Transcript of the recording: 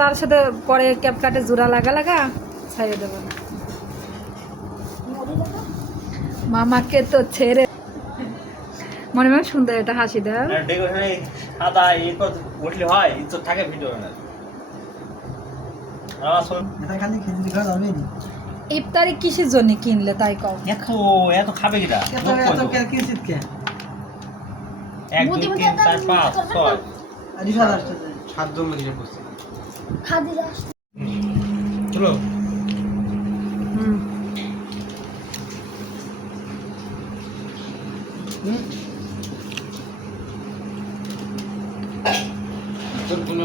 তার সাথে পরে ক্যাপকাটে জোড়া লাগা ছাইড়ে দেবো না। মামাকে তো ছেড়ে মনে মনে সুন্দর এটা হাসি দেয়। সাদা এরপর উঠলে হয় ইজ্জত থাকে ভিডিও না। ইফতারি কিসের জন্য কিনলে তাই কও? এত খাবে কিনা? এক, দুই, তিন, চার, পাঁচ, ছয়। 7 জন মিলে বসছে। চলো। তোর কোনো